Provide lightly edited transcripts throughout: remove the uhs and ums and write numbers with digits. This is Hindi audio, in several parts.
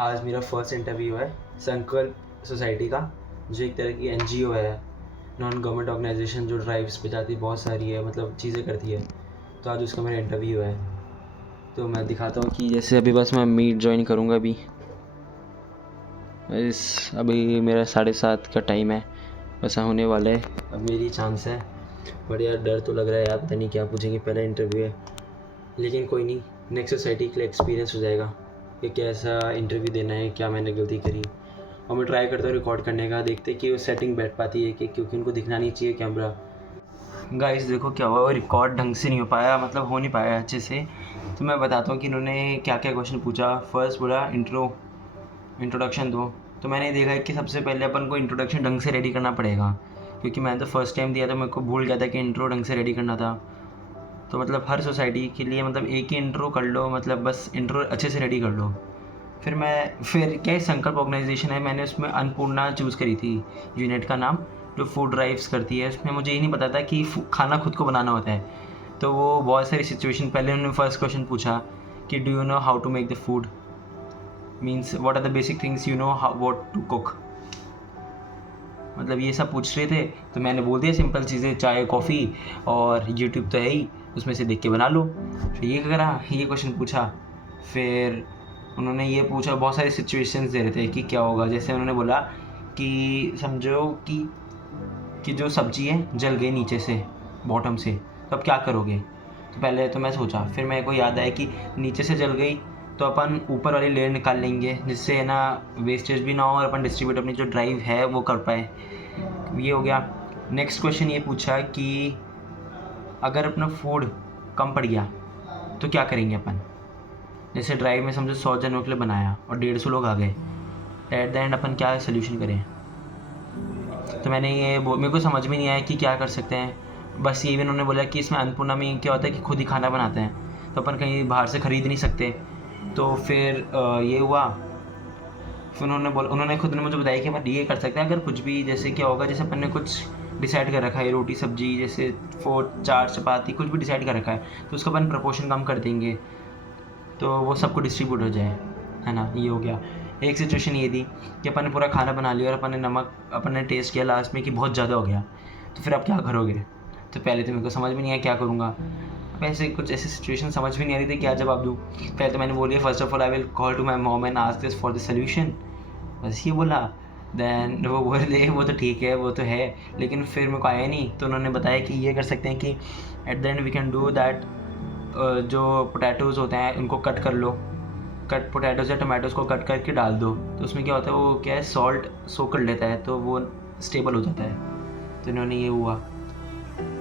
आज मेरा फर्स्ट इंटरव्यू है संकल्प सोसाइटी का, जो एक तरह की एनजीओ है, नॉन गवर्नमेंट ऑर्गेनाइजेशन, जो ड्राइव्स पे जाती बहुत सारी है, मतलब चीज़ें करती है। तो आज उसका मेरा इंटरव्यू है, तो मैं दिखाता हूँ कि जैसे अभी बस मैं मीट ज्वाइन करूँगा। अभी मेरा 7:30 का टाइम है, बस होने वाला है, अब मेरी चांस है। बट यार डर तो लग रहा है यार, पता नहीं क्या पूछेंगे, पहला इंटरव्यू है। लेकिन कोई नहीं, नेक्स्ट सोसाइटी के लिए एक्सपीरियंस हो जाएगा कि कैसा इंटरव्यू देना है, क्या मैंने गलती करी। और मैं ट्राई करता हूँ रिकॉर्ड करने का, देखते कि वो सेटिंग बैठ पाती है कि, क्योंकि उनको दिखना नहीं चाहिए कैमरा। गाइस देखो क्या हुआ, वो रिकॉर्ड ढंग से नहीं हो पाया, मतलब हो नहीं पाया अच्छे से। तो मैं बताता हूँ कि इन्होंने क्या क्या क्वेश्चन पूछा। फर्स्ट बोला इंट्रोडक्शन दो। तो मैंने देखा कि सबसे पहले अपन को इंट्रोडक्शन ढंग से रेडी करना पड़ेगा, क्योंकि मैंने तो फर्स्ट टाइम दिया, तो मेरे को भूल गया था कि इंट्रो ढंग से रेडी करना था। तो मतलब हर सोसाइटी के लिए मतलब एक ही इंट्रो कर लो, मतलब बस इंट्रो अच्छे से रेडी कर लो। फिर क्या संकल्प ऑर्गेनाइजेशन है, मैंने उसमें अन्नपूर्णा चूज़ करी थी, यूनिट का नाम, जो फूड ड्राइव्स करती है। उसमें मुझे ये नहीं पता था कि खाना खुद को बनाना होता है। तो वो बहुत सारी सिचुएशन, पहले उन्होंने फर्स्ट क्वेश्चन पूछा कि do you know how to make the food, means what are the basic things you know how what to cook, मतलब ये सब पूछ रहे थे। तो मैंने बोल दिया सिंपल चीज़ें, चाय कॉफ़ी, और यूट्यूब तो है ही, उसमें से देख के बना लो। फिर ये करा, ये क्वेश्चन पूछा। फिर उन्होंने ये पूछा, बहुत सारे सिचुएशंस दे रहे थे कि क्या होगा। जैसे उन्होंने बोला कि समझो कि जो सब्ज़ी है जल गई नीचे से, बॉटम से, तो अब क्या करोगे। तो पहले तो मैं सोचा, फिर मेरे को याद आया कि नीचे से जल गई तो अपन ऊपर वाली लेयर निकाल लेंगे, जिससे है ना वेस्टेज भी ना हो और अपन डिस्ट्रीब्यूट अपनी जो ड्राइव है वो कर पाए। ये हो गया। नेक्स्ट क्वेश्चन ये पूछा कि अगर अपना फूड कम पड़ गया तो क्या करेंगे अपन। जैसे ड्राइव में समझो 100 जनों के लिए बनाया और 150 लोग आ गए, एट द एंड अपन क्या सोल्यूशन करें। तो मेरे को समझ में नहीं आया कि क्या कर सकते हैं। बस ये भी उन्होंने बोला कि इसमें अन्नपूर्णा में क्या होता है कि खुद ही खाना बनाते हैं, तो अपन कहीं बाहर से ख़रीद नहीं सकते। तो फिर ये हुआ। फिर उन्होंने खुद ने मुझे बताया कि अपन ये कर सकते हैं, अगर कुछ भी जैसे क्या होगा, जैसे अपन ने कुछ डिसाइड कर रखा है, रोटी सब्जी जैसे 4 चपाती कुछ भी डिसाइड कर रखा है, तो उसका अपन प्रपोर्शन कम कर देंगे, तो वो सबको डिस्ट्रीब्यूट हो जाए, है ना। ये हो गया। एक सिचुएशन ये थी कि अपन ने पूरा खाना बना लिया और अपन ने टेस्ट किया लास्ट में कि बहुत ज़्यादा हो गया, तो फिर आप क्या करोगे। तो पहले तो मेरे को समझ में नहीं आया क्या करूँगा। अब ऐसे सिचुएशन समझ में नहीं आ रही थी क्या जवाब दूँ। पहले तो मैंने बोलिए first of all I will call to my mom and ask this for the solution, बस ये बोला। देन वो बोले वो तो ठीक है, वो तो है, लेकिन फिर मेरे को आया नहीं। तो उन्होंने बताया कि ये कर सकते हैं कि at the end we can do that, जो पोटैटोज़ होते हैं उनको कट कर लो, कट पोटैटोज़ या टमाटोज़ को कट करके डाल दो, तो उसमें क्या होता है, वो क्या है सॉल्ट सोक कर लेता है, तो वो स्टेबल हो जाता है। तो इन्होंने ये हुआ।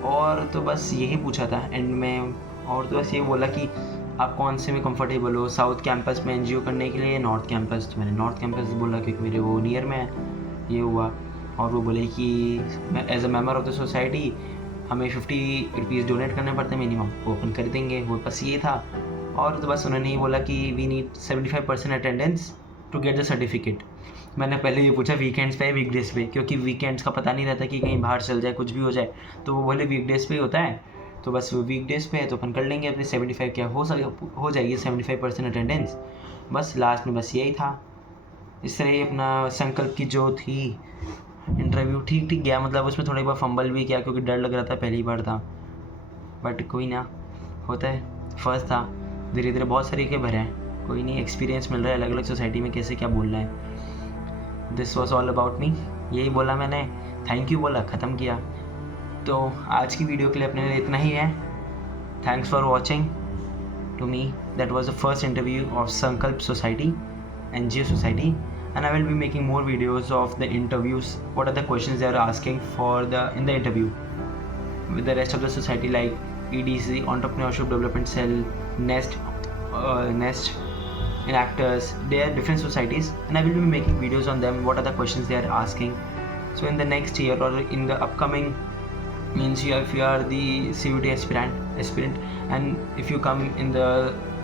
और तो बस यही पूछा था एंड में। और तो बस ये बोला कि आप कौन से में कंफर्टेबल हो, साउथ कैंपस में एनजीओ करने के लिए, नॉर्थ कैंपस। तो मैंने नॉर्थ कैंपस बोला क्योंकि मेरे वो नियर में है। ये हुआ। और वो बोले कि as a member of the society हमें 50 रुपीज़ डोनेट करने पड़ते हैं मिनिमम, वो अपन कर देंगे। वो बस ये था। और तो बस उन्होंने ये बोला कि we need 75% attendance to get the certificate. मैंने पहले ये पूछा वीकेंड्स पे वीकडेज़ पे, क्योंकि वीकेंड्स का पता नहीं रहता कि कहीं बाहर चल जाए, कुछ भी हो जाए। तो वो बोले वीकडेज़ पे ही होता है, तो बस वो वीकडेज़ पे है तो अपन कर लेंगे अपनी 75 क्या हो जाएगी 75% अटेंडेंस। बस लास्ट में बस यही था। इस तरह ही अपना संकल्प की जो थी इंटरव्यू ठीक ठीक गया, मतलब उसमें थोड़ी बहुत फंबल भी किया क्योंकि डर लग रहा था, पहली बार था। बट कोई ना, होता है, फर्स्ट था, धीरे धीरे बहुत सारे के भरे हैं, कोई नहीं, एक्सपीरियंस मिल रहा है अलग अलग सोसाइटी में कैसे क्या बोलना है। This was all about me, यही बोला मैंने, थैंक यू बोला, ख़त्म किया। तो आज की वीडियो के लिए अपने लिए इतना ही है। Thanks for watching to me. That was the first interview of Sankalp society, NGO society, and I will be making more videos of the interviews, what are the questions they are asking in the interview with the rest of the society, like EDC, Entrepreneurship Development Cell, Nest Enactors. They are different societies and I will be making videos on them, what are the questions they are asking. So in the next year or in the upcoming, means if you are the CUT aspirant and if you come in the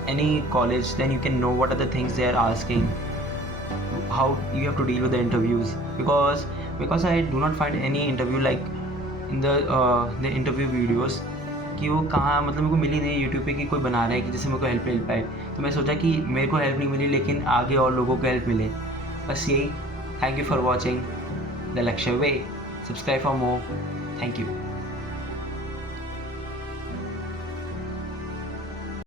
any college, then you can know what are the things they are asking, how you have to deal with the interviews, because I do not find any interview like in the interview videos कि वो कहाँ, मतलब मेरे को मिली नहीं यूट्यूब पे कि कोई बना रहा है कि जैसे मेरे को हेल्प मिल पाए। तो मैं सोचा कि मेरे को हेल्प नहीं मिली लेकिन आगे और लोगों को हेल्प मिले, बस यही। Thank you for watching the Lakshya way. Subscribe for more. Thank you.